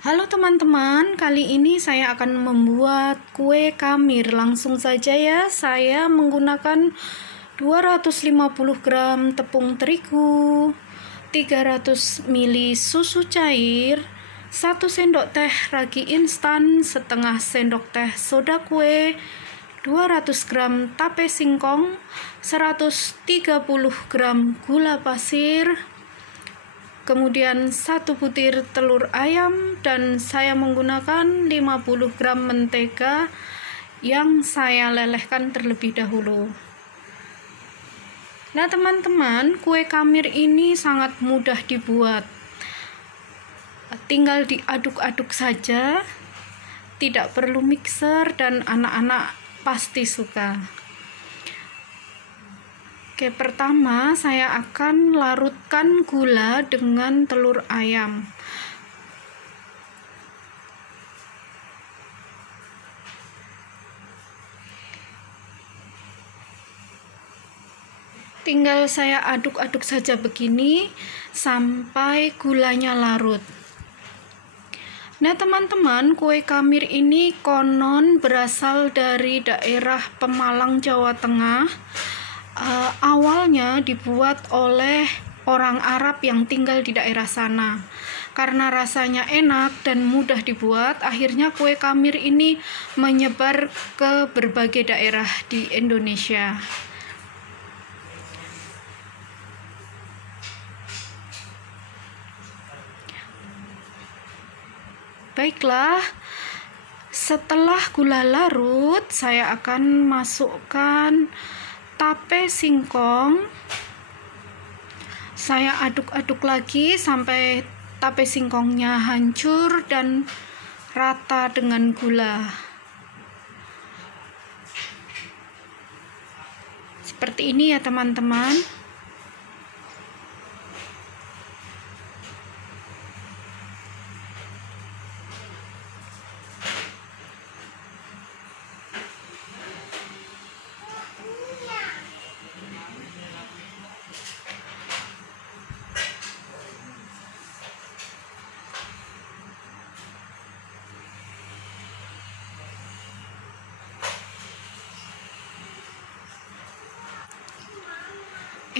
Halo teman-teman, kali ini saya akan membuat kue kamir. Langsung saja ya, saya menggunakan 250 gram tepung terigu, 300 ml susu cair, 1 sendok teh ragi instan, setengah sendok teh soda kue, 200 gram tape singkong, 130 gram gula pasir, kemudian 1 butir telur ayam, dan saya menggunakan 50 gram mentega yang saya lelehkan terlebih dahulu. Nah teman-teman, kue kamir ini sangat mudah dibuat. Tinggal diaduk-aduk saja, tidak perlu mixer, dan anak-anak pasti suka. Oke, pertama saya akan larutkan gula dengan telur ayam. Tinggal saya aduk-aduk saja begini sampai gulanya larut. Nah teman-teman, kue kamir ini konon berasal dari daerah Pemalang, Jawa Tengah. Awalnya dibuat oleh orang Arab yang tinggal di daerah sana. Karena rasanya enak dan mudah dibuat, akhirnya kue kamir ini menyebar ke berbagai daerah di Indonesia. Baiklah, setelah gula larut, saya akan masukkan tape singkong. Saya aduk-aduk lagi sampai tape singkongnya hancur dan rata dengan gula. Seperti ini ya teman-teman.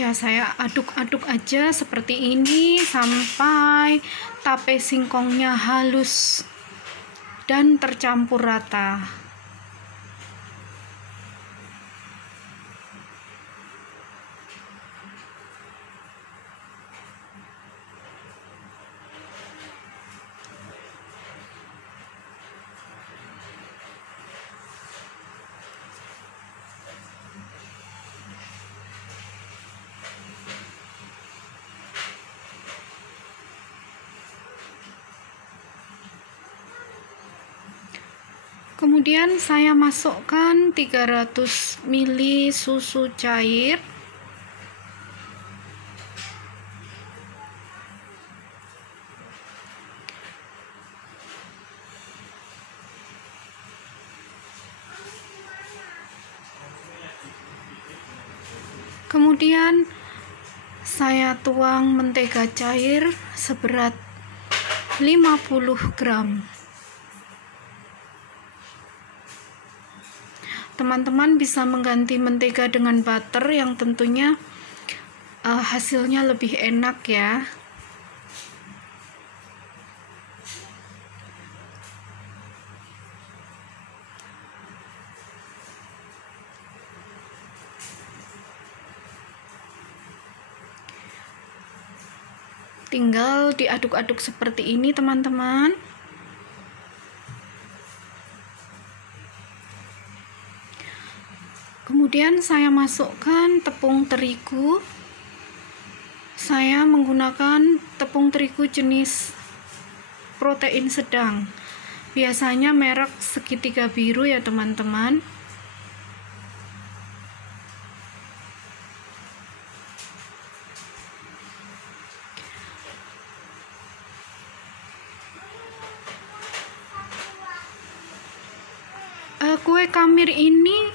Ya, saya aduk-aduk aja seperti ini sampai tape singkongnya halus dan tercampur rata. Kemudian saya masukkan 300 ml susu cair. Kemudian saya tuang mentega cair seberat 50 gram. Teman-teman bisa mengganti mentega dengan butter yang tentunya hasilnya lebih enak ya. Tinggal diaduk-aduk seperti ini teman-teman. Kemudian saya masukkan tepung terigu. Saya menggunakan tepung terigu jenis protein sedang. Biasanya merek segitiga biru ya teman-teman. Kue kamir ini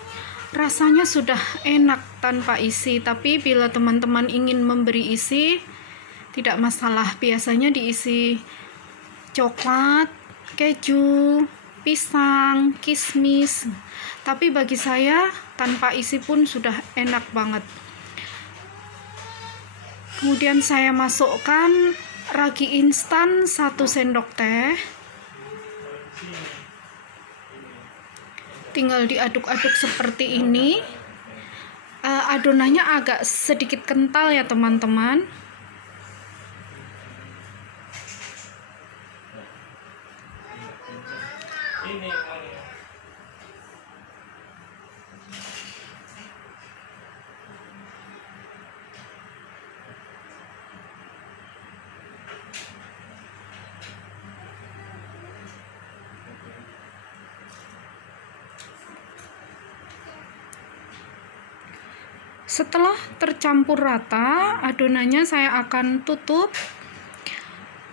rasanya sudah enak tanpa isi, tapi bila teman-teman ingin memberi isi, tidak masalah. Biasanya diisi coklat, keju, pisang, kismis. Tapi bagi saya tanpa isi pun sudah enak banget. Kemudian saya masukkan ragi instan 1 sendok teh. Tinggal diaduk-aduk seperti ini. Adonannya agak sedikit kental ya teman-teman. Setelah tercampur rata, adonannya saya akan tutup.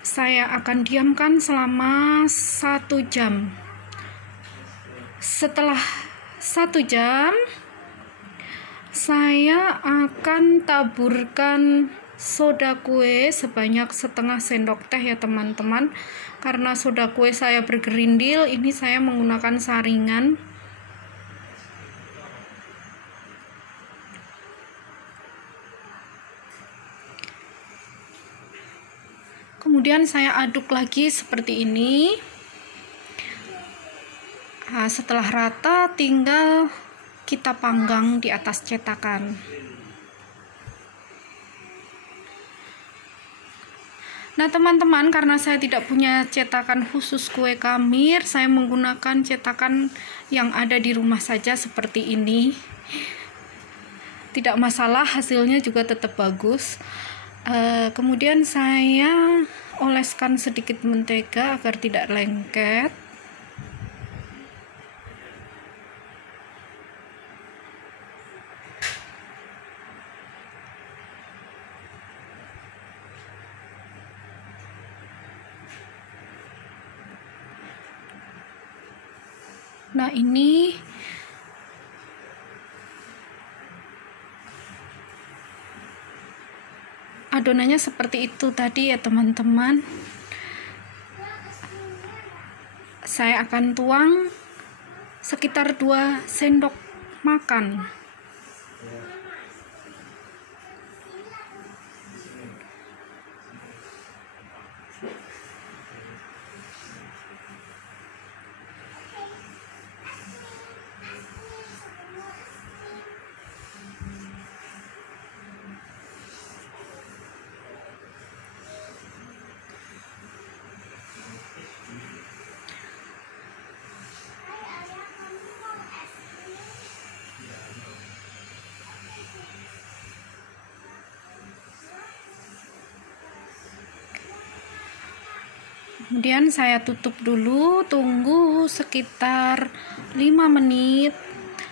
Saya akan diamkan selama 1 jam. Setelah 1 jam, saya akan taburkan soda kue sebanyak setengah sendok teh ya teman-teman. Karena soda kue saya bergerindil, ini saya menggunakan saringan. Kemudian saya aduk lagi seperti ini. Nah, setelah rata tinggal kita panggang di atas cetakan. Nah teman-teman, karena saya tidak punya cetakan khusus kue kamir, saya menggunakan cetakan yang ada di rumah saja seperti ini. Tidak masalah, hasilnya juga tetap bagus. Kemudian saya oleskan sedikit mentega agar tidak lengket. Nah ini adonannya seperti itu tadi ya teman-teman. Saya akan tuang sekitar 2 sendok makan. Kemudian saya tutup dulu, tunggu sekitar 5 menit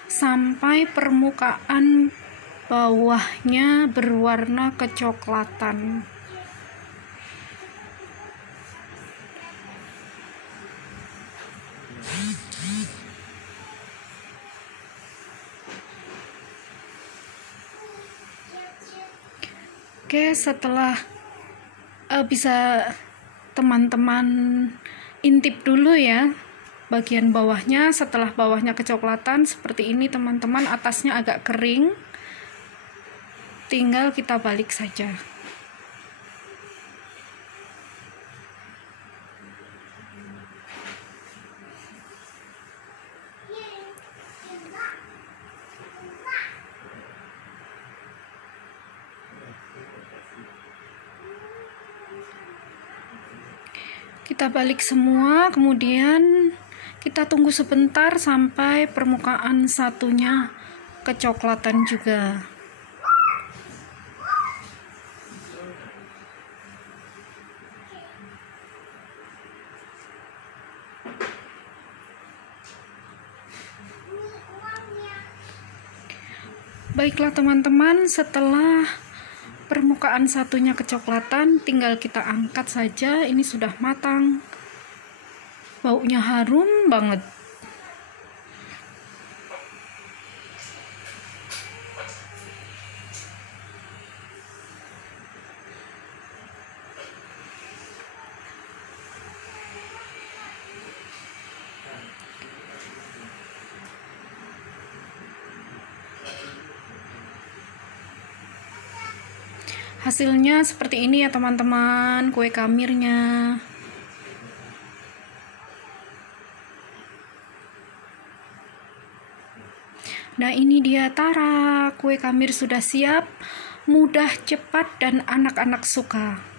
sampai permukaan bawahnya berwarna kecoklatan. Oke, setelah bisa teman-teman intip dulu ya bagian bawahnya. Setelah bawahnya kecoklatan seperti ini teman-teman, atasnya agak kering, tinggal kita balik saja. Kita balik semua, kemudian kita tunggu sebentar sampai permukaan satunya kecoklatan juga. Baiklah teman-teman, setelah permukaan satunya kecoklatan, tinggal kita angkat saja. Ini sudah matang. Baunya harum banget. Hasilnya seperti ini ya teman-teman, kue kamirnya. Nah, ini dia, Tara, kue kamir sudah siap, mudah, cepat, dan anak-anak suka.